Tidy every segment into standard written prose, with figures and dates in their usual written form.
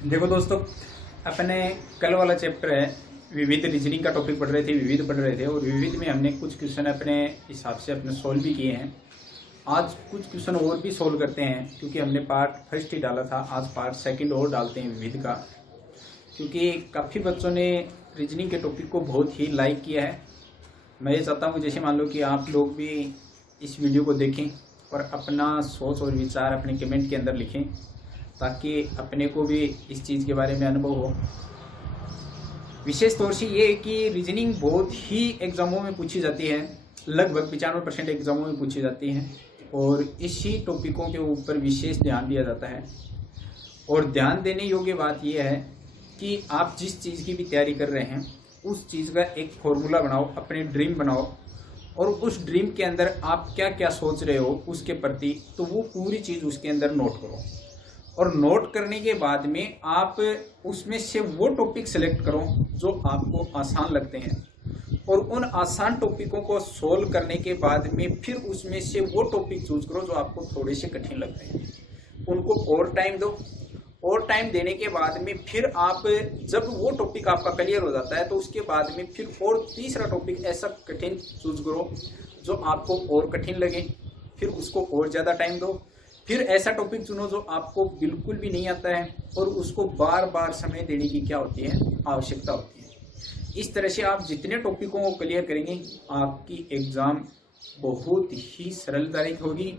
देखो दोस्तों, अपने कल वाला चैप्टर है विविध रीजनिंग का टॉपिक पढ़ रहे थे, विविध पढ़ रहे थे और विविध में हमने कुछ क्वेश्चन अपने हिसाब से अपने सोल्व भी किए हैं। आज कुछ क्वेश्चन और भी सोल्व करते हैं क्योंकि हमने पार्ट फर्स्ट ही डाला था, आज पार्ट सेकंड और डालते हैं विविध का, क्योंकि काफ़ी बच्चों ने रीजनिंग के टॉपिक को बहुत ही लाइक किया है। मैं ये चाहता हूँ जैसे मान लो कि आप लोग भी इस वीडियो को देखें और अपना सोच और विचार अपने कमेंट के अंदर लिखें ताकि अपने को भी इस चीज़ के बारे में अनुभव हो। विशेष तौर से ये कि रीजनिंग बहुत ही एग्ज़ामों में पूछी जाती है, लगभग 95% एग्ज़ामों में पूछी जाती है और इसी टॉपिकों के ऊपर विशेष ध्यान दिया जाता है। और ध्यान देने योग्य बात यह है कि आप जिस चीज़ की भी तैयारी कर रहे हैं उस चीज़ का एक फॉर्मूला बनाओ, अपने ड्रीम बनाओ और उस ड्रीम के अंदर आप क्या क्या सोच रहे हो उसके प्रति, तो वो पूरी चीज़ उसके अंदर नोट करो। और नोट करने के बाद में आप उसमें से वो टॉपिक सेलेक्ट करो जो आपको आसान लगते हैं और उन आसान टॉपिकों को सोल्व करने के बाद में फिर उसमें से वो टॉपिक चूज करो जो आपको थोड़े से कठिन लगते हैं, उनको और टाइम दो। और टाइम देने के बाद में फिर आप जब वो टॉपिक आपका क्लियर हो जाता है तो उसके बाद में फिर और तीसरा टॉपिक ऐसा कठिन चूज करो जो आपको और कठिन लगे, फिर उसको और ज़्यादा टाइम दो। फिर ऐसा टॉपिक चुनो जो आपको बिल्कुल भी नहीं आता है और उसको बार बार समय देने की क्या होती है, आवश्यकता होती है। इस तरह से आप जितने टॉपिकों को क्लियर करेंगे आपकी एग्ज़ाम बहुत ही सरल तरीके होगी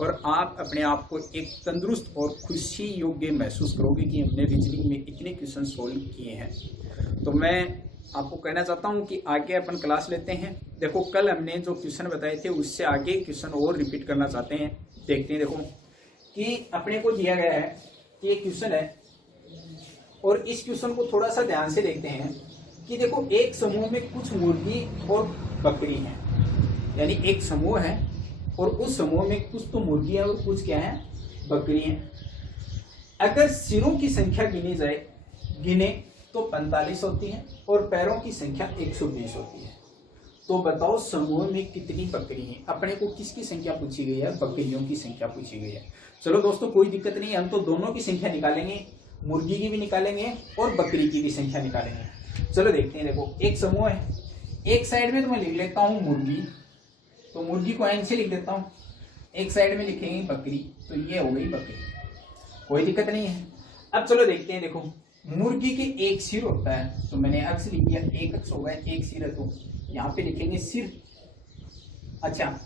और आप अपने आप को एक तंदुरुस्त और खुशी योग्य महसूस करोगे कि हमने रीजनिंग में इतने क्वेश्चन सोल्व किए हैं। तो मैं आपको कहना चाहता हूं कि आगे अपन क्लास लेते हैं। देखो, कल हमने जो क्वेश्चन बताए थे उससे आगे क्वेश्चन और रिपीट करना चाहते हैं। देखते हैं, देखो कि अपने को दिया गया है कि एक क्वेश्चन है और इस क्वेश्चन को थोड़ा सा ध्यान से देखते हैं कि देखो, एक समूह में कुछ मुर्गी और बकरी हैं, यानी एक समूह है और उस समूह में कुछ तो मुर्गी है और कुछ क्या है, बकरी है। अगर सिरों की संख्या गिने तो 45 होती है और पैरों की संख्या 120 होती है। तो बताओ समूह में कितनी बकरी हैं। अपने को किसकी संख्या पूछी गई है, बकरियों की संख्या पूछी गई है। चलो दोस्तों, कोई दिक्कत नहीं, हम तो दोनों की संख्या निकालेंगे, मुर्गी की भी निकालेंगे और बकरी की भी संख्या निकालेंगे। चलो देखते हैं। देखो, एक समूह है, एक साइड में तो मैं लिख लेता हूं मुर्गी, तो मुर्गी को एन से लिख देता हूं, एक साइड में लिखेंगे बकरी, तो ये हो गई बकरी, कोई दिक्कत नहीं है। अब चलो देखते हैं। देखो, मुर्गी के एक सिर होता है तो मैंने अक्ष लिख दिया, एक अक्ष होगा, एक सिर है तो यहाँ पे लिखेंगे सिर। अच्छा,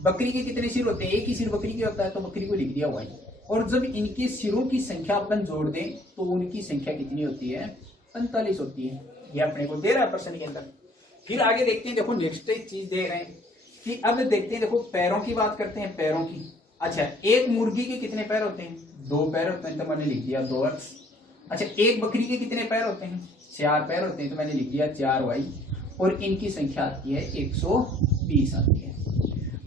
बकरी के कितने सिर होते हैं, एक ही सिर बकरी के होता है तो बकरी को लिख दिया वाई। और जब इनके सिरों की संख्या अपन जोड़ दें तो उनकी संख्या कितनी होती है, 45 होती है। ये अपने को दे रहा है प्रश्न के अंदर। फिर आगे देखते हैं। देखो, नेक्स्ट चीज दे रहे हैं कि अब देखते हैं। देखो, पैरों की बात करते हैं, पैरों की। अच्छा, एक मुर्गी के कितने पैर होते हैं, 2 पैर होते हैं तो मैंने लिख दिया 2 अक्ष। अच्छा, एक बकरी के कितने पैर होते हैं, 4 पैर होते हैं तो मैंने लिख दिया 4 वाई। और इनकी संख्या आती है 120 आती है।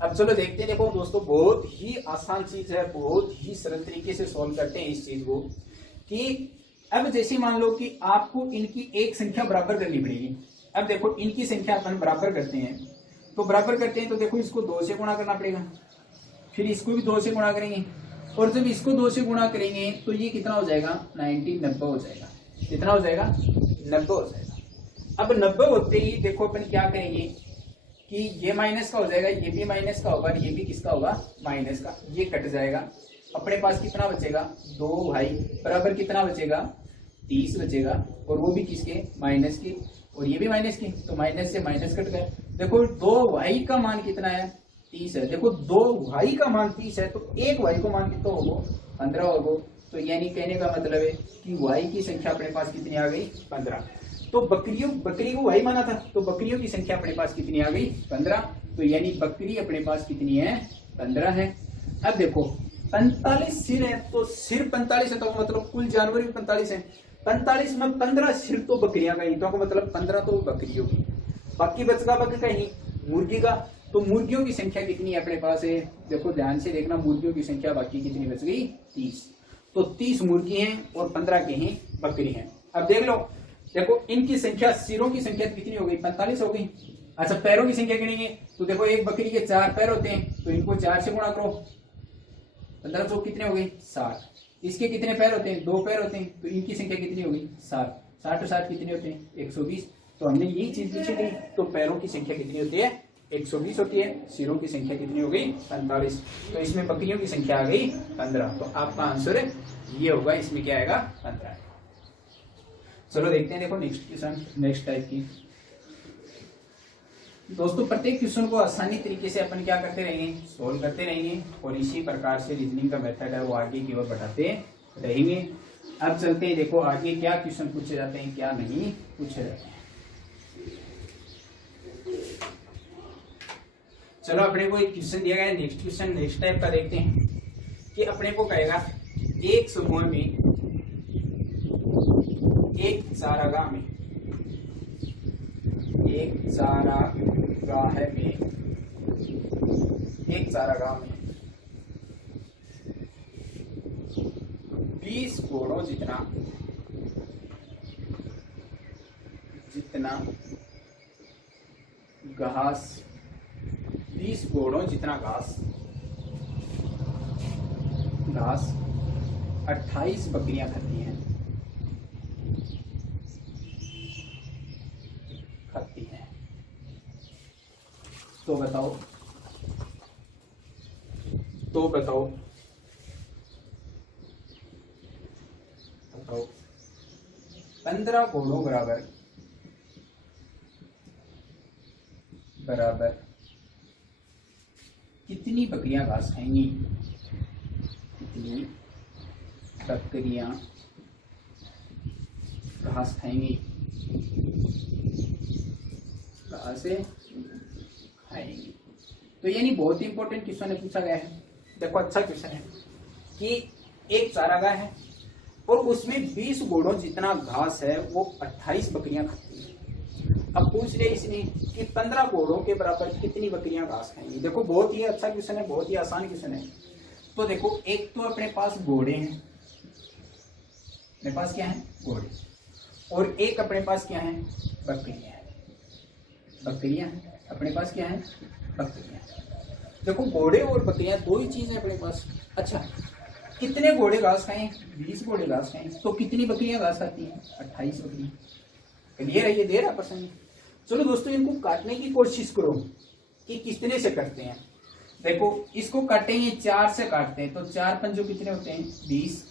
अब चलो देखते हैं। देखो दोस्तों, बहुत ही आसान चीज है, बहुत ही सरल तरीके से सॉल्व करते हैं इस चीज को कि अब जैसे मान लो कि आपको इनकी एक संख्या बराबर करनी पड़ेगी। अब देखो, इनकी संख्या अपन बराबर करते हैं तो देखो, इसको 2 से गुणा करना पड़ेगा, फिर इसको भी 2 से गुणा करेंगे और जब इसको 2 से गुणा करेंगे तो ये कितना हो जाएगा, 90 हो जाएगा। कितना हो जाएगा, 90 हो जाएगा। अब 90 होते ही देखो अपन क्या करेंगे कि ये माइनस का हो जाएगा, ये भी माइनस का होगा, ये भी किसका होगा, माइनस का। ये कट जाएगा, अपने पास कितना बचेगा, 2 भाई बराबर कितना बचेगा, 30 बचेगा। और वो भी किसके, माइनस के, और ये भी माइनस के, तो माइनस से माइनस कट गए। देखो, 2 वाई का मान कितना है, 30 है। देखो, 2 वाई का मान 30 है तो 1 वाई को मान कितना होगा, 15 होगा। तो यानी कहने का मतलब है कि वाई की संख्या अपने पास कितनी आ गई, 15। तो बकरी को वाई माना था तो बकरियों की संख्या अपने पास कितनी आ गई, 15। तो यानी बकरी अपने पास कितनी है, 15 है। अब देखो, 45 सिर है तो सिर 45 है तो मतलब कुल जानवर भी 45 है। 45 में 15 सिर तो बकरियां गई, तो मतलब 15 तो बकरियों की, बाकी बचगा बक कहीं मुर्गी का। तो मुर्गियों की संख्या कितनी है अपने पास है, देखो ध्यान से देखना, मुर्गियों की संख्या बाकी कितनी बच गई, 30। तो 30 मुर्गी हैं और 15 के ही बकरी हैं। अब देख लो, देखो इनकी संख्या, सिरों की संख्या कितनी हो गई, 45 हो गई। अच्छा, पैरों की संख्या गिनेंगे तो देखो, एक बकरी के 4 पैर होते हैं तो इनको 4 से गुणा करो, 15 चौक कितने हो गए, 60। इसके कितने पैर होते हैं? 2 पैर होते हैं, तो इनकी संख्या कितनी होगी? 7। 60 और 60 कितने होते हैं? 120। तो हमने यही चीज पूछी थी। तो पैरों की संख्या कितनी होती है? 120 होती है। सिरों की संख्या कितनी हो गई? 45। तो इसमें बकरियों की संख्या आ गई 15। तो आपका आंसर ये होगा, इसमें क्या आएगा? 15। चलो देखते हैं, देखो नेक्स्ट क्वेश्चन, नेक्स्ट टाइप की। दोस्तों प्रत्येक क्वेश्चन को आसानी तरीके से अपन क्या करते रहेंगे? सोल्व करते रहेंगे, और इसी प्रकार से रीजनिंग का मेथड है वो आगे की ओर बढ़ाते रहेंगे। अब चलते हैं, देखो आगे क्या क्वेश्चन पूछे जाते हैं, क्या नहीं पूछे जाते हैं। चलो अपने को एक क्वेश्चन दिया गया है, नेक्स्ट क्वेश्चन नेक्स्ट टाइप का देखते हैं कि अपने को कहेगा एक समूह में, एक चारागाह में, एक चारागाह में 20 घोड़ों जितना घास, 20 घोड़ों जितना घास 28 बकरियां खाती हैं। तो बताओ 15 घोड़ों बराबर कितनी बकरियां घास खाएंगी? कितनी बकरियां घास खाएंगी? घास खाएंगी। तो यानी बहुत ही इंपॉर्टेंट क्वेश्चन है, पूछा गया है। देखो अच्छा क्वेश्चन है कि एक चारागाह है और उसमें 20 घोड़ों जितना घास है वो 28 बकरियां खाती है। अब पूछ रहे इसने कि 15 घोड़ों के बराबर कितनी बकरियां घास खाएंगी। देखो बहुत ही अच्छा क्वेश्चन है, बहुत ही आसान क्वेश्चन है। तो देखो एक तो अपने पास घोड़े हैं, अपने पास क्या है? घोड़े। और एक अपने पास क्या है? बकरियां हैं। अपने पास क्या है? बकरियां। देखो घोड़े और बकरियां दो ही चीज है अपने पास। अच्छा कितने घोड़े घास खाएं? 20 घोड़े घास खाएं। तो कितनी बकरियां घास खाती हैं? 28 बकरियां। क्लियर है? ये दे रहा पसंद। चलो दोस्तों इनको काटने की कोशिश करो कि कितने से करते हैं। देखो इसको काटेंगे, 4 से काटते हैं, तो 4 पंजों कितने होते हैं? 20,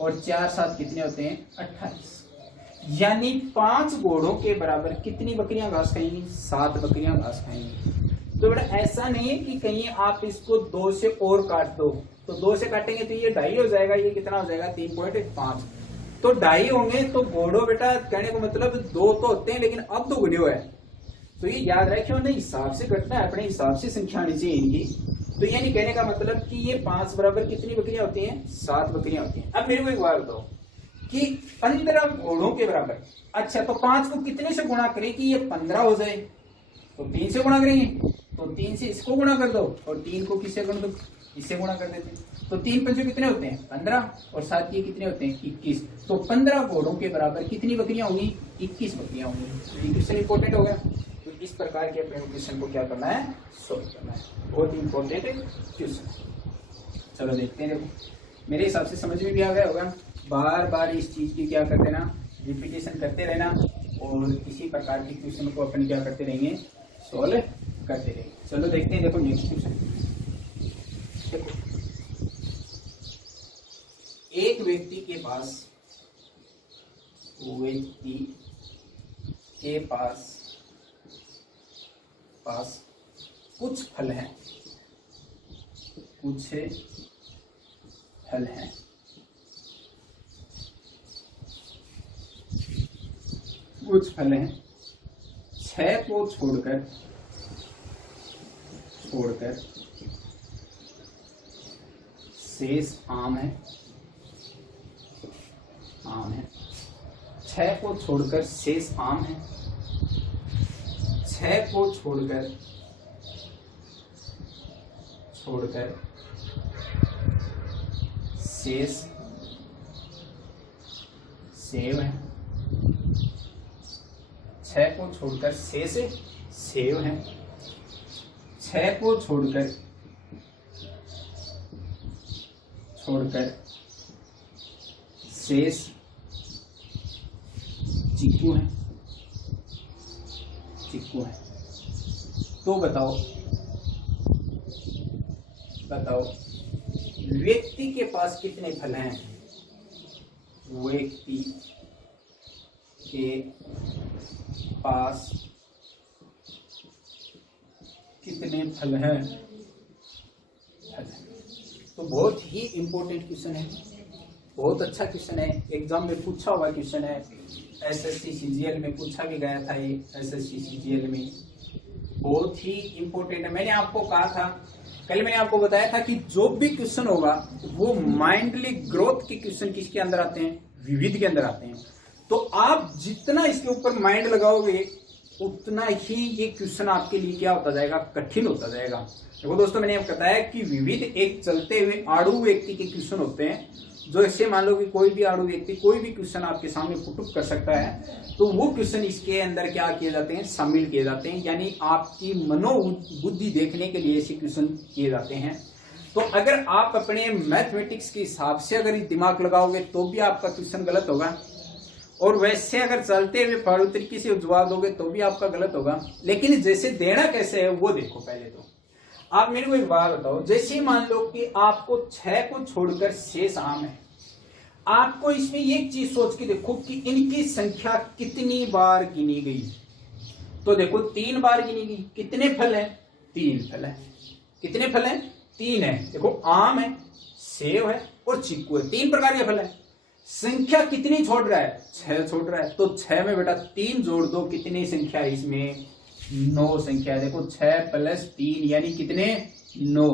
और 4 7 कितने होते हैं? 28। यानी 5 घोड़ों के बराबर कितनी बकरियां घास खाएंगी? 7 बकरियां घास खाएंगी। तो बेटा ऐसा नहीं है कि कहीं आप इसको 2 से और काट दो, तो 2 से काटेंगे तो ये 2.5 हो जाएगा, ये कितना हो जाएगा? 3.5। तो 2.5 होंगे। तो घोड़ों बेटा कहने को मतलब 2 तो होते हैं, लेकिन अब 2 घोड़े है। तो ये याद रखियो, नहीं हिसाब से कटना है, अपने हिसाब से संख्या आनी चाहिए इनकी। तो यानी कहने का मतलब कि ये 5 बराबर कितनी बकरियां होती हैं? 7 बकरियां होती हैं। अब मेरे को एक बात बताओ कि 15 घोड़ों के बराबर, अच्छा तो 5 को कितने से गुणा करें कि ये 15 हो जाए? तो 3 से गुणा करेंगे, तो 3 से इसको गुणा कर दो, और 3 को किससे गुणा दो? इससे गुणा कर देते हैं। तो 3 पंजे कितने होते हैं? 15, और 7 ये कितने होते हैं? 21। तो 15 घोड़ों के बराबर कितनी बकरियां होंगी? 21 बकरियां होंगी। ये क्वेश्चन इंपॉर्टेंट हो गया। तो इस प्रकार के अपने क्वेश्चन को क्या करना है? सोल्व करना है। बहुत ही इंपॉर्टेंट क्वेश्चन। चलो देखते हैं। देखो मेरे हिसाब से समझ में भी आ गया होगा। बार बार इस चीज की क्या करते रहना? रिपीटेशन करते रहना, और इसी प्रकार के क्वेश्चन को अपन क्या करते रहेंगे? सोल्व करते रहेंगे। चलो देखते हैं। देखो नेक्स्ट क्वेश्चन। देखो एक व्यक्ति के पास कुछ फल हैं, कुछ फल हैं। 6 को छोड़कर शेष आम है। 6 को छोड़कर शेष आम है। 6 को छोड़कर शेष सेब है। 6 को छोड़कर शेष सेब है। 6 को छोड़कर शेष चिक्कू है, चिक्कू है। तो बताओ व्यक्ति के पास कितने फल हैं? व्यक्ति के पास कितने फल हैं? तो बहुत ही इंपॉर्टेंट क्वेश्चन है, बहुत अच्छा क्वेश्चन है, एग्जाम में पूछा हुआ क्वेश्चन है, एसएससी सीजीएल में पूछा भी गया था, ये एसएससी सीजीएल में बहुत ही इंपॉर्टेंट है। मैंने आपको कहा था, कल मैंने आपको बताया था कि जो भी क्वेश्चन होगा वो माइंडली ग्रोथ के क्वेश्चन किसके अंदर आते हैं? विविध के अंदर आते हैं। तो आप जितना इसके ऊपर माइंड लगाओगे उतना ही ये क्वेश्चन आपके लिए क्या होता जाएगा? कठिन होता जाएगा। देखो दोस्तों, मैंने आपको बताया कि विविध एक चलते हुए आड़ू व्यक्ति के क्वेश्चन होते हैं, जो ऐसे मान लो कि कोई भी आड़ू व्यक्ति कोई भी क्वेश्चन आपके सामने पुटअप कर सकता है, तो वो क्वेश्चन इसके अंदर क्या किए जाते हैं? शामिल किए जाते हैं, यानी आपकी मनोबुद्धि देखने के लिए ऐसे क्वेश्चन किए जाते हैं। तो अगर आप अपने मैथमेटिक्स के हिसाब से अगर दिमाग लगाओगे तो भी आपका क्वेश्चन गलत होगा, और वैसे अगर चलते हुए फाड़ू तरीके से जवाब दोगे तो भी आपका गलत होगा। लेकिन जैसे देना कैसे है वो देखो। पहले तो आप मेरे को एक बात बताओ, जैसे मान लो कि आपको 6 को छोड़कर शेष आम है, आपको इसमें एक चीज सोच के देखो कि इनकी संख्या कितनी बार गिनी गई। तो देखो 3 बार गिनी गई। कितने फल हैं? 3 फल है। कितने फल हैं? 3 है। देखो आम है, सेब है और चिक्कू है, 3 प्रकार के फल है। संख्या कितनी छोड़ रहा है? 6 छोड़ रहा है। तो 6 में बेटा 3 जोड़ दो, कितनी संख्या है इसमें? 9 संख्या है। देखो 6 + 3 यानी कितने? 9।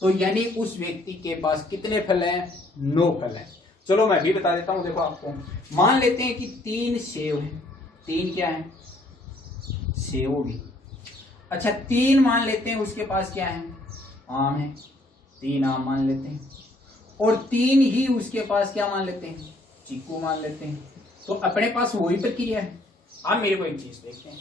तो यानी उस व्यक्ति के पास कितने फल हैं? 9 फल हैं। चलो मैं भी बता देता हूं। देखो आपको मान लेते हैं कि 3 सेब है। 3 क्या है? सेब भी। अच्छा 3 मान लेते हैं उसके पास क्या है? आम है। 3 आम मान लेते हैं, और 3 ही उसके पास क्या मान लेते हैं? चिक्कू मान लेते हैं। तो अपने पास वही प्रक्रिया है। आप मेरे को एक चीज देखते हैं,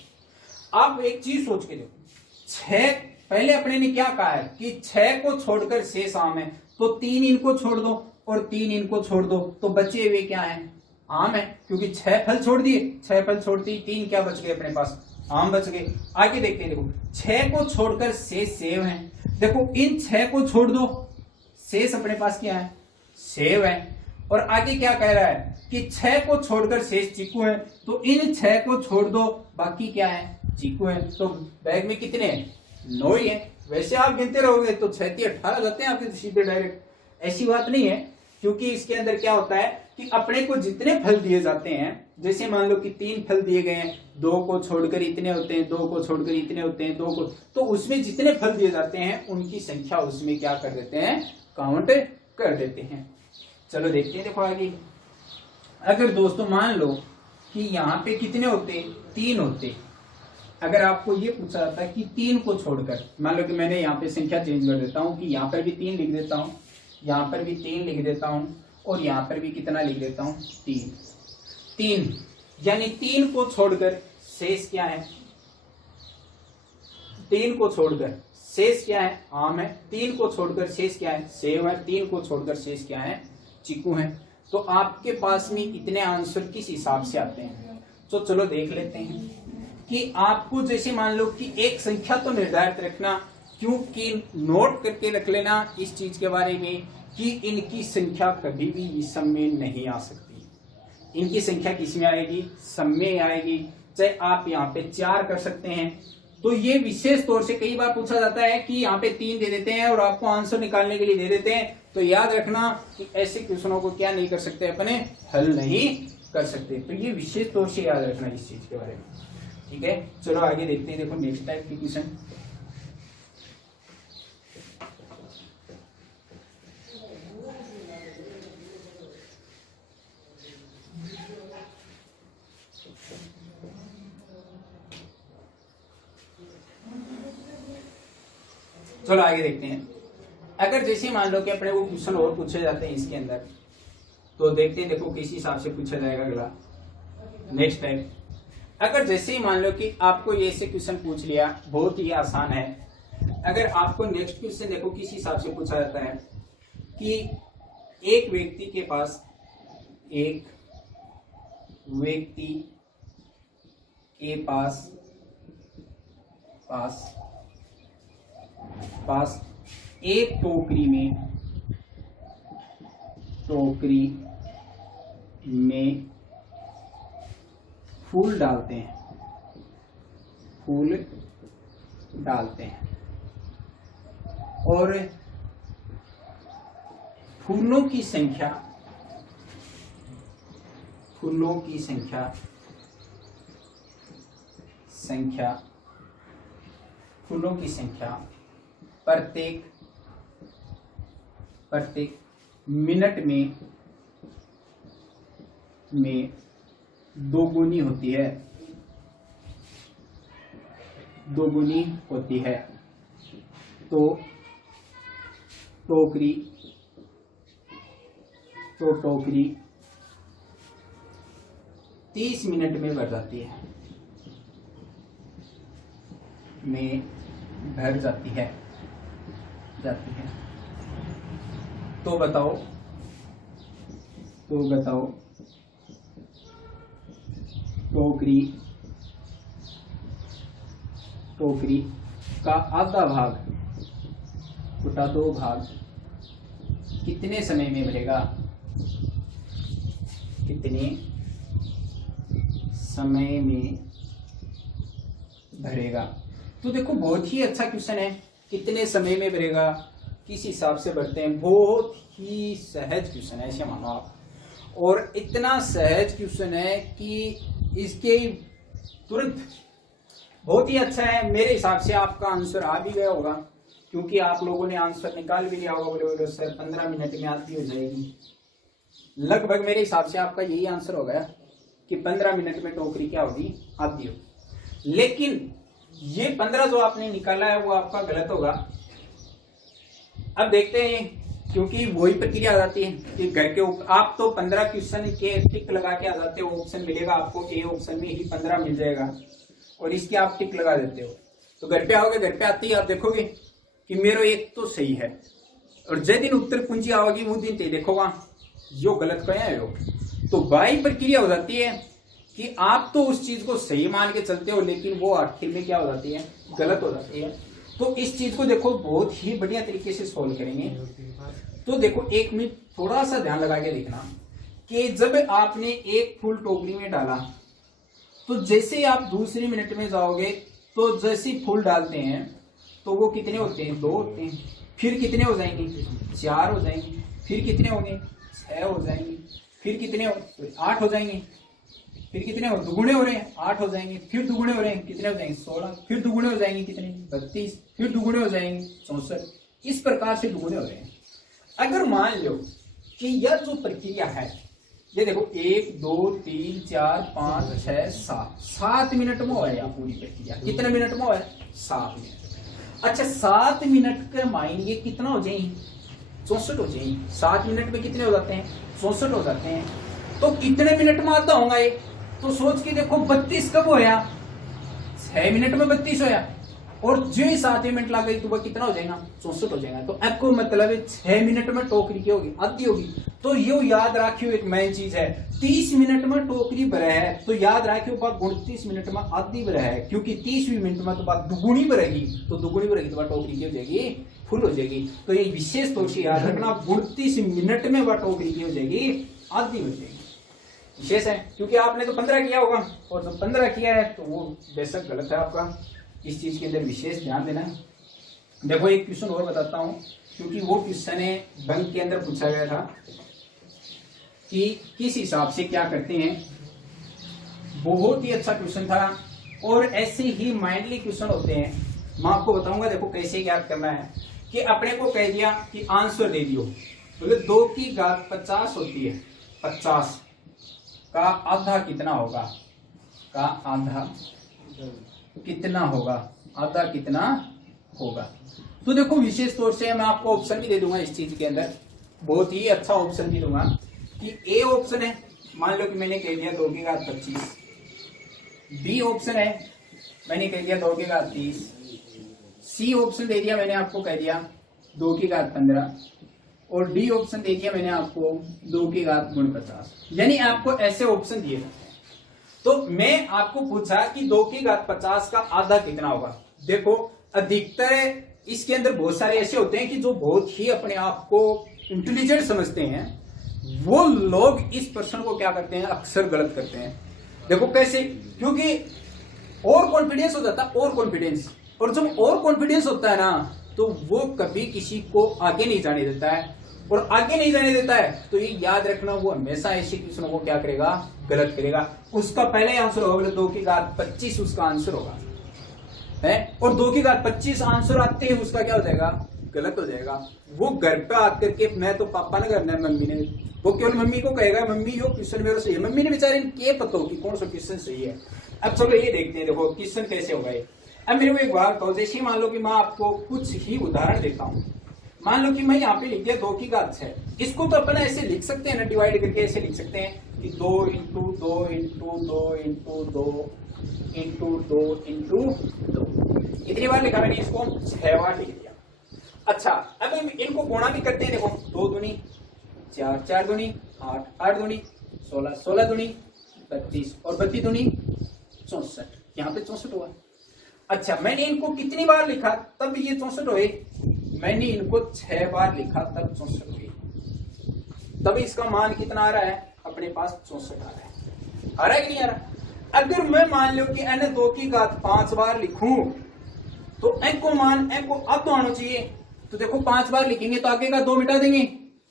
आप एक चीज सोच के देखो। 6 पहले अपने ने क्या कहा है कि 6 को छोड़कर शेष आम है, तो 3 इनको छोड़ दो और 3 इनको छोड़ दो, तो बचे हुए क्या है? आम है, क्योंकि 6 फल छोड़ दिए। 6 फल छोड़ते ही 3 क्या बच गए अपने पास? आम बच गए। आगे देखते हैं। देखो 6 को छोड़कर शेष सेब है। देखो इन 6 को छोड़ दो, शेष अपने पास क्या है? सेब है। और आगे क्या कह रहा है कि 6 को छोड़कर शेष चिक्कू है, तो इन 6 को छोड़ दो, बाकी क्या है? चिक्कू है। तो बैग में कितने हैं? 9 ही है। वैसे आप गिनते रहोगे तो 6 × 18 जाते हैं आपके सीधे डायरेक्ट। ऐसी बात नहीं है, क्योंकि इसके अंदर क्या होता है कि अपने को जितने फल दिए जाते हैं, जैसे मान लो कि 3 फल दिए गए हैं, 2 को छोड़कर इतने होते हैं, 2 को छोड़कर इतने होते हैं, 2 को, तो उसमें जितने फल दिए जाते हैं उनकी संख्या उसमें क्या कर देते हैं? काउंट कर देते हैं। चलो देखते हैं। देखो आगे, अगर दोस्तों मान लो कि यहाँ पे कितने होते? 3 होते। अगर आपको ये पूछा जाता है कि 3 को छोड़कर, मान लो कि मैंने यहाँ पे संख्या चेंज कर देता हूँ कि यहाँ पर भी 3 लिख देता हूँ, यहाँ पर भी 3 लिख देता हूँ, और यहाँ पर भी कितना लिख देता हूँ? 3 यानी 3 को छोड़कर शेष क्या है? 3 को छोड़कर शेष क्या है? आम है। 3 को छोड़कर शेष क्या है? सेब है। 3 को छोड़कर शेष क्या है? चिक्कू है। तो आपके पास में इतने आंसर किस हिसाब से आते हैं? तो चलो देख लेते हैं कि आपको जैसे मान लो कि एक संख्या तो निर्धारित रखना, क्योंकि नोट करके रख लेना इस चीज के बारे में कि इनकी संख्या कभी भी इस सम में नहीं आ सकती। इनकी संख्या किस में आएगी? सम में आएगी। चाहे आप यहाँ पे 4 कर सकते हैं। तो ये विशेष तौर से कई बार पूछा जाता है कि यहाँ पे 3 दे देते हैं और आपको आंसर निकालने के लिए दे देते हैं। तो याद रखना कि ऐसे क्वेश्चनों को क्या नहीं कर सकते? अपने हल नहीं कर सकते। तो ये विशेष तौर से याद रखना इस चीज के बारे में। ठीक है, चलो आगे देखते हैं। देखो नेक्स्ट टाइप के क्वेश्चन। चलो आगे देखते हैं। अगर जैसे मान लो कि अपने को क्वेश्चन और पूछे जाते हैं इसके अंदर, तो देखते हैं देखो किस हिसाब से पूछा जाएगा अगला नेक्स्ट टाइप। अगर जैसे ही मान लो कि आपको ये से क्वेश्चन पूछ लिया, बहुत ही आसान है। अगर आपको नेक्स्ट क्वेश्चन देखो किस हिसाब से पूछा जाता है कि एक व्यक्ति के पास एक व्यक्ति के पास एक टोकरी में फूल डालते हैं और फूलों की संख्या प्रत्येक मिनट में दोगुनी होती है तो टोकरी 30 मिनट में भर जाती है। तो बताओ टोकरी का आधा भाग बटा 2 भाग कितने समय में भरेगा? तो देखो बहुत ही अच्छा क्वेश्चन है। कितने समय में भरेगा, किस हिसाब से भरते हैं, बहुत ही सहज क्वेश्चन है, ऐसे मानो आप। और इतना सहज क्वेश्चन है कि इसके तुरंत बहुत ही अच्छा है। मेरे हिसाब से आपका आंसर आ भी गया होगा, क्योंकि आप लोगों ने आंसर निकाल भी लिया होगा। बोले सर 15 मिनट में आधी हो जाएगी। लगभग मेरे हिसाब से आपका यही आंसर हो गया कि 15 मिनट में टोकरी क्या होगी, आधी होगी। लेकिन ये 15 जो आपने निकाला है वो आपका गलत होगा। अब देखते हैं, क्योंकि वही प्रक्रिया आ जाती है कि घर के आप तो 15 क्वेश्चन के टिक लगा के आ जाते हो, ऑप्शन मिलेगा आपको, ए ऑप्शन में ही 15 मिल जाएगा और इसके आप टिक लगा देते हो। तो घर पे आओगे, घर पे आते ही आप देखोगे कि मेरा एक तो सही है, और जिस दिन उत्तर कुंजी आओगी वो दिन ते देखोगा यो गलत कया है। तो बाई प्रक्रिया हो जाती है कि आप तो उस चीज को सही मान के चलते हो, लेकिन वो आखिर में क्या हो जाती है, गलत हो जाती है। तो इस चीज को देखो बहुत ही बढ़िया तरीके से सोल्व करेंगे। तो देखो एक मिनट थोड़ा सा ध्यान लगा के देखना कि जब आपने एक फूल टोकरी में डाला, तो जैसे आप दूसरी मिनट में जाओगे तो जैसे फूल डालते हैं तो वो कितने होते हैं, 2 होते हैं। फिर कितने हो जाएंगे, 4 हो जाएंगे। फिर कितने होंगे, 6 हो जाएंगे। फिर कितने 8 हो जाएंगे। फिर कितने हो, दुगुने हो रहे हैं, 8 हो जाएंगे। फिर दुगुने हो रहे हैं, कितने हो जाएंगे, 16। फिर दुगुने हो जाएंगे, कितने, 32। फिर दुगुने हो जाएंगे, 64। इस प्रकार से दुगुने हो रहे हैं। अगर मान लो कि यह जो प्रक्रिया है, ये देखो 1 2 3 4 5 6 7 मिनट में हो रहा है पूरी प्रक्रिया। कितने मिनट में हो रहा है, 7 मिनट। अच्छा 7 मिनट के माइंड ये कितना हो जाएंगे, 64 हो जाएंगे। 7 मिनट में कितने हो जाते हैं, 64 हो जाते हैं। तो कितने मिनट में आता होगा ये, तो सोच के देखो 32 कब होया, 6 मिनट में 32 होया, और जो 7 मिनट लग गई तो वह कितना हो जाएगा, 64 हो जाएगा। तो आपको मतलब 6 मिनट में टोकरी की होगी, आधी होगी। तो यो याद रखियो, एक मेन चीज है, 30 मिनट में टोकरी भरा है तो याद रखियो बात 29 मिनट में आधी भरा है, क्योंकि 30वीं मिनट में तो बात दुगुनी भरेगी। तो दुगुनी भरेगी तो बात टोकरी की हो जाएगी, फुल हो जाएगी। तो ये विशेष तौर से याद रखना, 29 मिनट में वह टोकरी की हो जाएगी, आधी हो जाएगी। विशेष है क्योंकि आपने तो 15 किया होगा, और जो 15 किया है तो वो बेशक गलत है आपका। इस चीज के अंदर विशेष ध्यान देना है। देखो एक क्वेश्चन और बताता हूं, क्योंकि वो क्वेश्चन है बैंक के अंदर पूछा गया था कि किस हिसाब से क्या करते हैं। बहुत ही अच्छा क्वेश्चन था, और ऐसे ही माइंडली क्वेश्चन होते हैं। मैं आपको बताऊंगा देखो कैसे याद करना है। कि अपने को कह दिया कि आंसर दे दियो, बोले 2 की घात 50 होती है, 50 का आधा कितना होगा, का आधा कितना होगा, आधा कितना होगा। तो देखो विशेष तौर से मैं आपको ऑप्शन भी दे दूंगा इस चीज के अंदर, बहुत ही अच्छा ऑप्शन भी दूंगा कि ए ऑप्शन है, मान लो कि मैंने कह दिया 2 की घात 25। बी ऑप्शन है, मैंने कह दिया 2 की घात 30। सी ऑप्शन दे दिया मैंने आपको, कह दिया 2 की घात 15। और डी ऑप्शन दे दिया मैंने आपको 2 की घात गुण 50, यानी आपको ऐसे ऑप्शन दिए जाते हैं। तो मैं आपको पूछा कि 2 की घात 50 का आधा कितना होगा। देखो अधिकतर इसके अंदर बहुत सारे ऐसे होते हैं कि जो बहुत ही अपने आप को इंटेलिजेंट समझते हैं, वो लोग इस प्रश्न को क्या करते हैं, अक्सर गलत करते हैं। देखो कैसे, क्योंकि और कॉन्फिडेंस हो जाता है, और कॉन्फिडेंस, और जब और कॉन्फिडेंस होता है ना तो वो कभी किसी को आगे नहीं जाने देता है, और आगे नहीं जाने देता है तो ये याद रखना, वो हमेशा ऐसे क्वेश्चनों को क्या करेगा, गलत करेगा। उसका पहले आंसर होगा 2 की घात 25 उसका आंसर होगा है, और 2 की घात 25 आंसर आते ही उसका क्या हो जाएगा, गलत हो जाएगा। वो घर पे आकर के मैं तो पापा ने करना है, मम्मी ने, वो केवल मम्मी को कहेगा मम्मी यो क्वेश्चन मेरा सही है, मम्मी ने बेचारे ये पता हो कि कौन सा क्वेश्चन सही है। अब चलो ये देखते हैं, देखो क्वेश्चन कैसे होगा ये। अब मेरे को एक बात कहो, जैसे मान लो कि मैं आपको कुछ ही उदाहरण देता हूँ। मान लो कि मैं यहाँ पे लिख दिया 2 की घात 6, इसको तो अपन ऐसे लिख सकते हैं ना, डिवाइड करके ऐसे लिख सकते हैं कि 2 into 2 into 2 into 2 into 2 into 2। इतनी बार लिखा मैंने, इसको 6 बार लिख दिया। अच्छा अब हम इनको गुणा भी करते हैं। देखो 2 दूनी 4, 4 दूनी 8, 8 दूनी 16, 16 दूनी 32 और 32 दूनी 64, यहाँ पे 64 हुआ। अच्छा मैंने इनको कितनी बार लिखा तब ये 64 हुए, मैंने इनको 6 बार लिखा तब 64 हुए, तब इसका मान कितना आ रहा है, अपने पास 64 आ रहा है। आ रहा है कि नहीं आ रहा। अगर मैं मान लो कि n 2 की घात 5 बार लिखूं तो n को मान n को अब तो आना चाहिए, तो देखो 5 बार लिखेंगे तो आगे का 2 मिटा देंगे,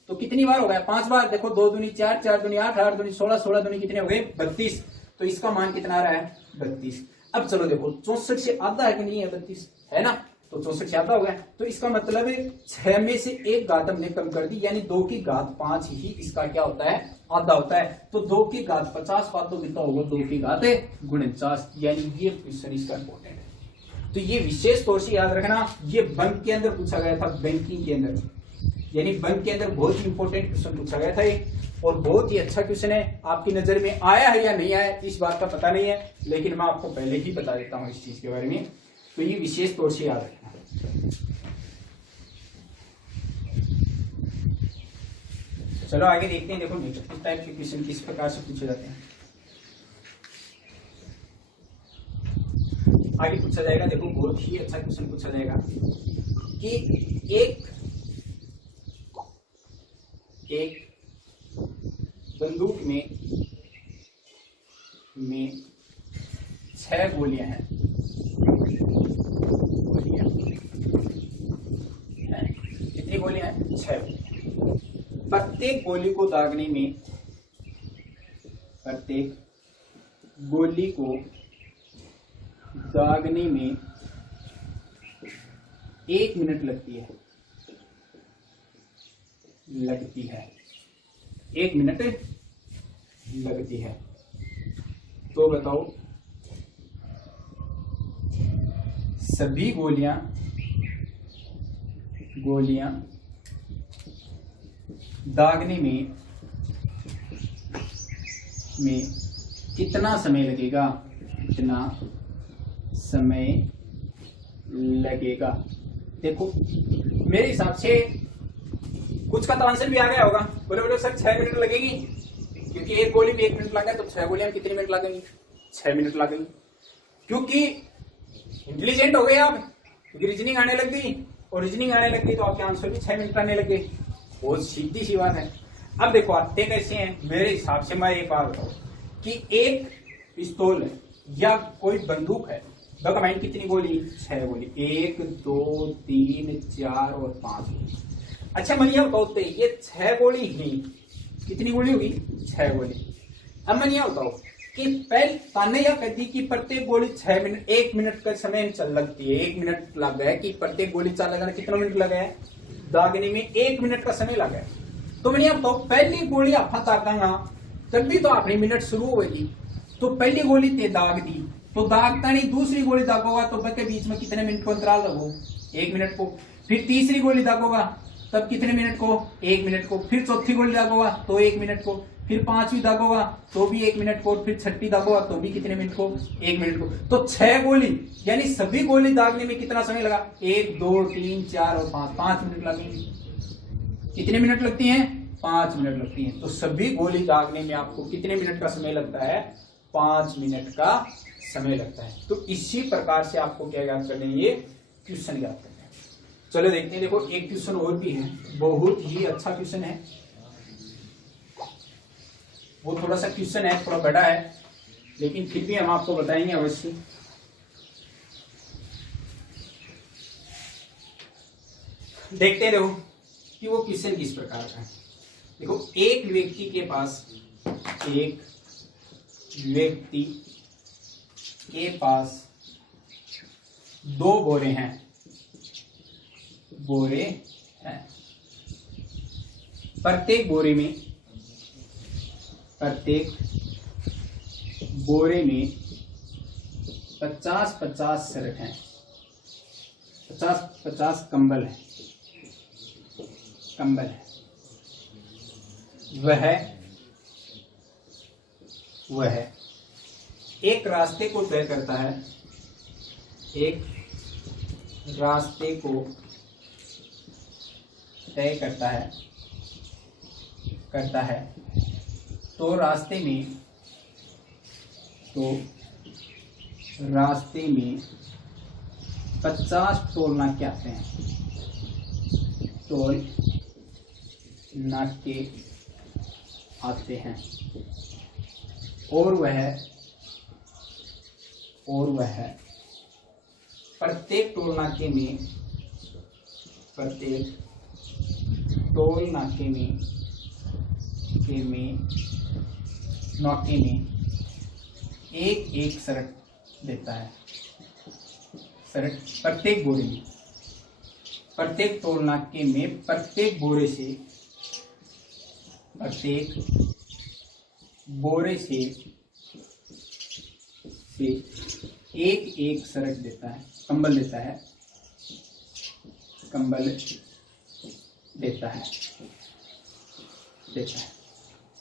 तो कितनी बार हो गया, 5 बार। देखो 2 दूनी 4, 4 दूनी 8, 8 दूनी 16, 16 दूनी कितने हो गए, 32। तो इसका मान कितना आ रहा है, 32। अब चलो देखो 64 से आधा है कि नहीं है, 32 है ना, तो 64 से आधा हो गया। तो इसका मतलब है 6 में से एक घात हमने कम कर दी, यानी 2 की घात 5 ही इसका क्या होता है, आधा होता है। तो 2 की घात 50 बार तो कितना होगा, 2 की घात 49, यानी ये क्वेश्चन इसका इंपॉर्टेंट है। तो ये विशेष तौर से याद रखना, ये बैंक के अंदर पूछा गया था, बैंकिंग के अंदर, यानी बैंक के अंदर बहुत ही इंपॉर्टेंट क्वेश्चन पूछा गया था ये, और बहुत ही अच्छा क्वेश्चन है। आपकी नजर में आया है या नहीं आया इस बात का पता नहीं है, लेकिन मैं आपको पहले ही बता देता हूं इस चीज के बारे में, तो ये विशेष तौर से याद रखना। चलो आगे देखते हैं। देखो नेगेटिव टाइप के क्वेश्चन किस प्रकार से पूछे जाते हैं, आगे पूछा जाएगा। देखो बहुत ही अच्छा क्वेश्चन पूछा जाएगा कि एक बंदूक में 6 गोलियां हैं, कितनी गोलियां हैं, 6 गोलियां। प्रत्येक गोली को दागने में 1 मिनट लगती है 1 मिनट लगती है। तो बताओ सभी गोलियां दागने में कितना समय लगेगा, देखो मेरे हिसाब से कुछ का तो आंसर भी आ गया होगा। बोले सर 6 मिनट लगेगी, क्योंकि एक गोली में 1 मिनट लगा है, तो 6 गोलियां कितने मिनट लगेंगी, 6 मिनट लगेंगी। क्योंकि इंटेलिजेंट हो गए आप, क्योंकि रीजनिंग आने लग गई, और रीजनिंग आने लग गई तो आपके आंसर भी 6 मिनट आने लग गए। बहुत सीधी सी बात है। अब देखो आते कैसे हैं, मेरे हिसाब से मैं एक बात बताऊं कि एक पिस्तौल है या कोई बंदूक है, द कमांड कितनी गोली, 6 गोली, 1 2 3 4 और 5 गोली। अच्छा मैं ये बताओ ये 6 गोली ही कितनी गोली होगी, 6 गोली। अब मैं ये बताओ कि पहले ताने या कहती कि प्रत्येक गोली 6 मिनट 1 मिनट का समय चल लगती है, 1 मिनट लग गया कि प्रत्येक गोली चाल लगाना कितना मिनट लगा है, दागने में 1 मिनट का समय लगा है। तो मैंने अब तो पहली गोली आप दागांगा तभी तो आपने मिनट शुरू होगी। तो पहली गोली ते दाग दी, तो दागता नहीं, दूसरी गोली दागोगा तो के बीच में कितने मिनट को अंतराल लगो, 1 मिनट को। फिर तीसरी गोली दागोगा तब कितने मिनट को, 1 मिनट को। फिर चौथी गोली दागोगा तो 1 मिनट को। फिर 5वीं दागोगा तो भी 1 मिनट को। फिर 6वीं दागोगा तो भी कितने मिनट को, 1 मिनट को। तो 6 गोली यानी सभी गोली दागने में कितना समय लगा, 1 2 3 4 और 5 मिनट लगेंगे। कितने मिनट लगती हैं? 5 मिनट लगती हैं। तो सभी गोली दागने में आपको कितने मिनट का समय लगता है? 5 मिनट का समय लगता है। तो इसी प्रकार से आपको क्या याद करना है? ये क्वेश्चन याद करना है। चलो देखते हैं। देखो एक क्वेश्चन और भी है, बहुत ही अच्छा क्वेश्चन है। वो थोड़ा सा क्वेश्चन है, थोड़ा बड़ा है, लेकिन फिर भी हम आपको बताएंगे अवश्य। देखते हैं देखो कि वो क्वेश्चन किस प्रकार का है। देखो एक व्यक्ति के पास 2 बोरे हैं। प्रत्येक बोरे में 50-50 शर्ट हैं, 50-50 कंबल है। वह एक रास्ते को तय करता है, तो रास्ते में 50 टोल नाके आते हैं। टोल नाके आते हैं और वह प्रत्येक टोल नाके में एक शर्ट देता है। शर्ट प्रत्येक बोरे में, प्रत्येक टोल नाके में प्रत्येक बोरे से एक शर्ट देता है, कंबल देता है।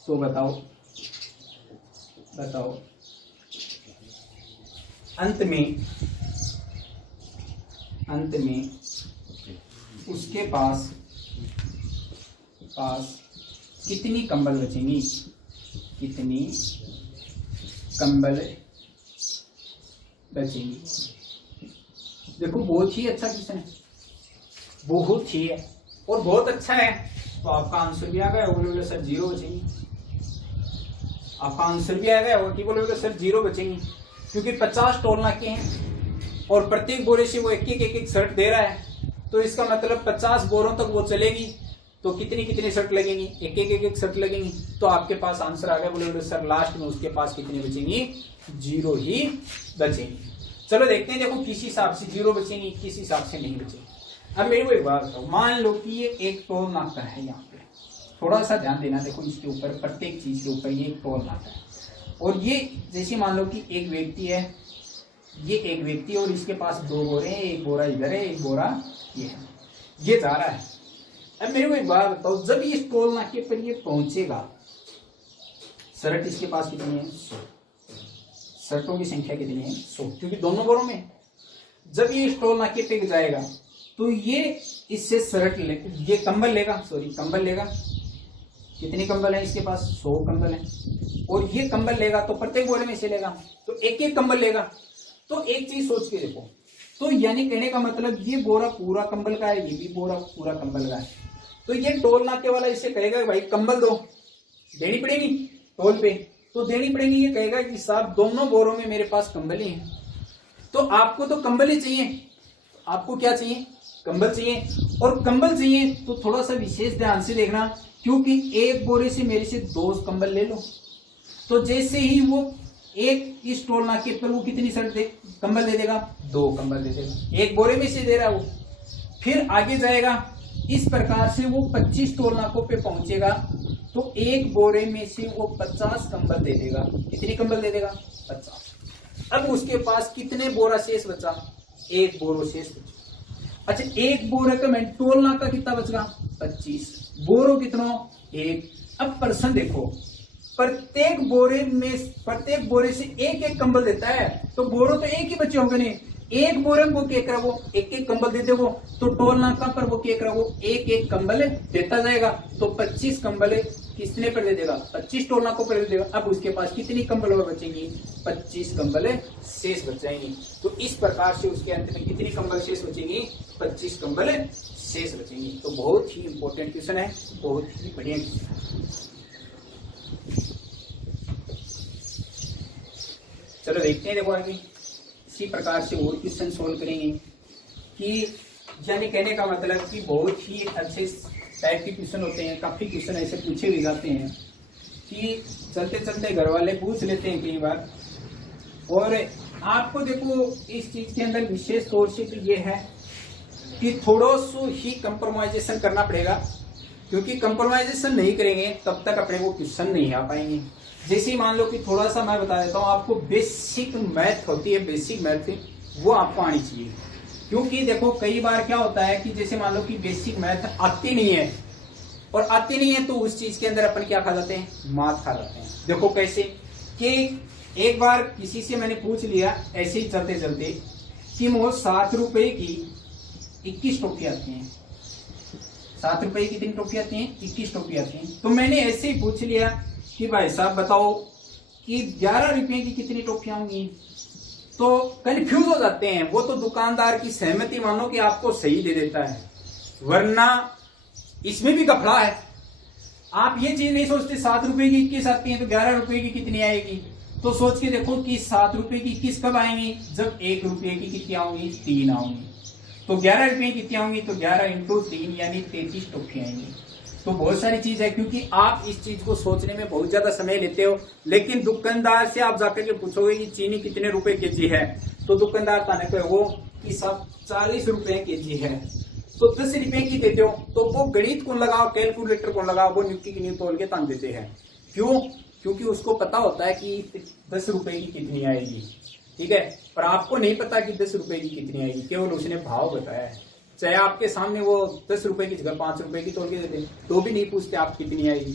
तो बताओ अंत में उसके पास कितनी कंबल बचेंगी? देखो बहुत ही अच्छा क्वेश्चन है, बहुत ही है और बहुत अच्छा है। तो आपका आंसर भी आ गया। बोलोगे सर 0 बचेंगी। आपका आंसर भी आ गया और क्या बोलोगे सर 0 बचेंगी, क्योंकि 50 टोल नाके हैं और प्रत्येक बोरे से वो एक शर्ट दे रहा है। तो इसका मतलब 50 बोरों तक वो चलेगी, तो कितनी शर्ट लगेंगी? एक शर्ट लगेंगी। तो आपके पास आंसर आ गया। बोलोगे सर लास्ट में उसके पास कितनी बचेंगी? 0 ही बचेंगी। चलो देखते हैं। देखो किस हिसाब से 0 बचेंगी, किस हिसाब से नहीं बचेंगी। अब मेरे को एक बात बताओ, मान लो कि ये एक टोल नाका है। यहाँ पे थोड़ा सा ध्यान देना। देखो इसके ऊपर, प्रत्येक चीज के ऊपर ये एक टोल नाका है। और ये जैसे मान लो कि एक व्यक्ति है, ये एक व्यक्ति और इसके पास 2 बोरे हैं। एक बोरा इधर है, एक बोरा ये है, ये जा रहा है। अब मेरे को एक बात बताओ, जब इस टोल नाके पर ये पहुंचेगा, शर्ट इसके पास कितनी है? 100। शर्टों की संख्या कितनी है? 100, क्योंकि दोनों बोरों में। जब ये इस टोल नाके पे जाएगा तो ये इससे शर्ट ये कंबल लेगा। कितने कंबल है इसके पास? 100 कंबल है। और ये कंबल लेगा तो प्रत्येक बोरे में से लेगा, तो एक कंबल लेगा। तो एक चीज सोच के देखो, तो यानी कहने का मतलब ये बोरा पूरा कंबल का है, ये भी बोरा पूरा कंबल का है। तो ये टोल नाके वाला इससे कहेगा भाई कंबल दो, देनी पड़ेगी टोल पे, तो देनी पड़ेगी। ये कहेगा कि साहब दोनों बोरों में मेरे पास कंबल ही है, तो आपको तो कंबल ही चाहिए। आपको क्या चाहिए? कंबल चाहिए। और कंबल चाहिए तो थोड़ा सा विशेष ध्यान से देखना, क्योंकि एक बोरे से मेरे से 2 कंबल ले लो। तो जैसे ही वो एक इस टोल नाके पर वो कितनी शर्ट कंबल दे देगा? 2 कंबल दे देगा। एक बोरे में से दे रहा है वो। फिर आगे जाएगा, इस प्रकार से वो 25 टोल नाकों पे पहुंचेगा, तो एक बोरे में से वो 50 कंबल दे देगा। कितनी कंबल दे देगा? 50। अब उसके पास कितने बोरा शेष बचा? 1 बोरो शेष बचा। अच्छा, एक बोरे का मैं टोल नाका कितना बचेगा? 25। बोरो कितना? 1। अब प्रश्न देखो, प्रत्येक बोरे से एक कंबल देता है, तो बोरो तो एक ही बचे होंगे नहीं, एक बोरंग को क्या करा, वो एक एक कंबल देते वो, तो टोल नाका पर वो क्या करा, वो एक एक कंबल देता जाएगा। तो 25 कंबल किसने पर दे देगा, 25 टोल नाकों पर दे देगा। अब उसके पास कितनी कंबल और बचेंगी, 25 कंबल शेष बच जाएंगी। तो इस प्रकार से उसके अंत में कितनी कंबल शेष बचेंगी, 25 कंबल शेष बचेंगी। तो बहुत ही इंपॉर्टेंट क्वेश्चन है, बहुत ही बढ़िया क्वेश्चन। चलो देखते हैं, देखो आगे इसी प्रकार से और क्वेश्चन सोल्व करेंगे। कि यानी कहने का मतलब कि बहुत ही अच्छे टाइप के क्वेश्चन होते हैं, काफी क्वेश्चन ऐसे पूछे भी जाते हैं कि चलते चलते घर वाले पूछ लेते हैं कई बार। और आपको देखो इस चीज के अंदर विशेष तौर से तो ये है कि थोड़ा सा ही कंप्रोमाइजेशन करना पड़ेगा, क्योंकि कंप्रोमाइजेशन नहीं करेंगे तब तक अपने को क्वेश्चन नहीं आ पाएंगे। जैसे मान लो कि थोड़ा सा मैं बता देता हूँ आपको, बेसिक मैथ होती है, बेसिक मैथ वो आपको आनी चाहिए। क्योंकि देखो कई बार क्या होता है कि जैसे मान लो कि बेसिक मैथ आती नहीं है, और आती नहीं है तो उस चीज के अंदर अपन क्या खा जाते हैं, मात खा जाते हैं। देखो कैसे कि एक बार किसी से मैंने पूछ लिया ऐसे ही चलते चलते कि वो 7 रुपए की 21 टोपी आती हैं। 7 रुपए की कितनी टोपी आती हैं, 21 टोपी आती हैं। तो मैंने ऐसे ही पूछ लिया कि भाई साहब बताओ कि 11 रुपए की कितनी टोपियां होंगी। तो कंफ्यूज हो जाते हैं। वो तो दुकानदार की सहमति मानो कि आपको सही दे देता है, वरना इसमें भी गफड़ा है। आप ये चीज नहीं सोचते 7 रुपए की 21 आती है तो 11 रुपए की कितनी आएगी। तो सोच के देखो कि 7 रुपए की 21 कब आएंगी, जब 1 रुपए की कितनी आऊंगी, 3 आऊंगी। तो 11 रुपए की कितनी आऊंगी, तो 11 इंटू 3 यानी 33 टोपी आएंगी। तो बहुत सारी चीज है, क्योंकि आप इस चीज को सोचने में बहुत ज्यादा समय लेते हो। लेकिन दुकानदार से आप जाकर के पूछोगे कि चीनी कितने रुपए केजी है, तो दुकानदार ताने कहो कि सब 40 रुपए केजी है। तो 10 रुपए की देते हो तो वो गणित को लगाओ, कैलकुलेटर को लगाओ, वो न्यूकी की न्यू तोल के तान देते हैं। क्यों, क्योंकि उसको पता होता है कि 10 रुपए की कितनी आएगी, ठीक है। पर आपको नहीं पता कि 10 रुपए की कितनी आएगी, केवल उसने भाव बताया है। चाहे आपके सामने वो 10 रुपए की जगह 5 रुपए की तोल के देते तो भी नहीं पूछते आप कितनी आएगी,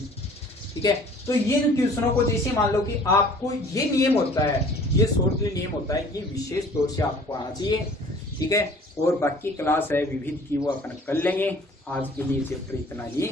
ठीक है। तो ये क्वेश्चनों को जैसे मान लो कि आपको ये नियम होता है, ये शॉर्टली नियम होता है, ये विशेष तौर से आपको आना चाहिए, ठीक है। और बाकी क्लास है विविध की वो अपन कर लेंगे। आज के लिए चैप्टर इतना ही।